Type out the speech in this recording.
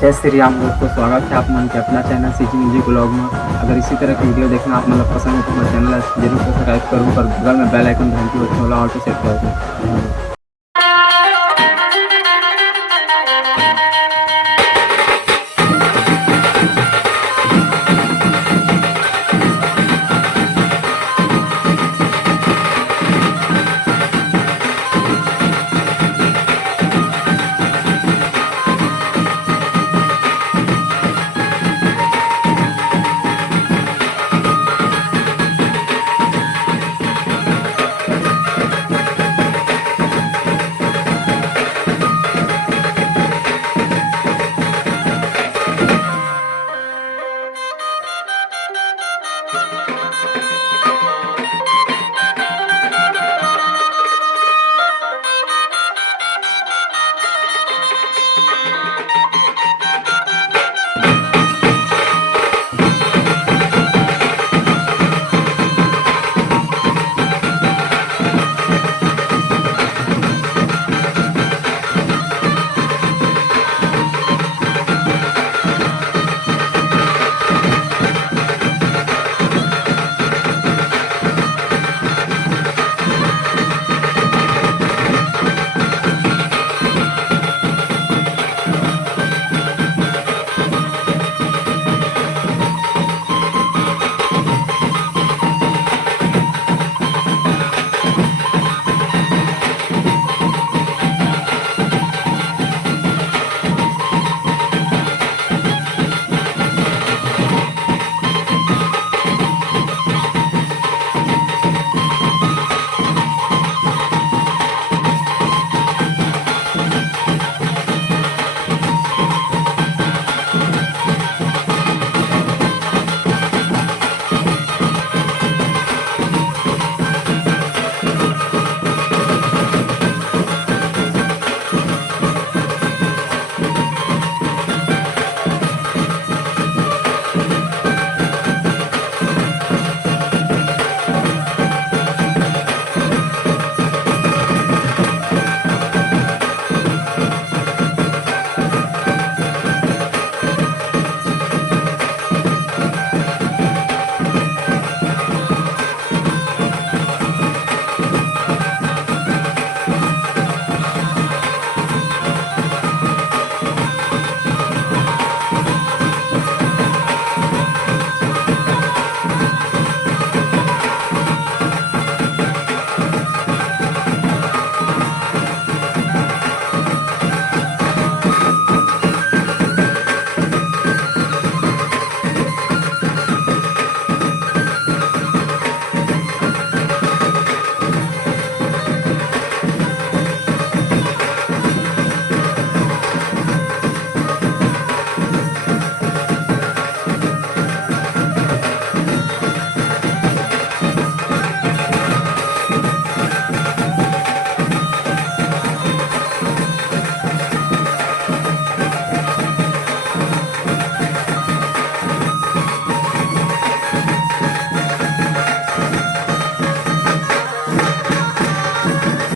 जय श्री राम दोस्तों, स्वागत है आप मन के अपना चैनल सीजी म्यूजिक ब्लॉग में। अगर इसी तरह की वीडियो देखना आप मतलब पसंद है तो हमारे चैनल जरूर सब्सक्राइब करूँ और बगल में बेल आइकन घंटी और ऑल पे सेट कर दूँ।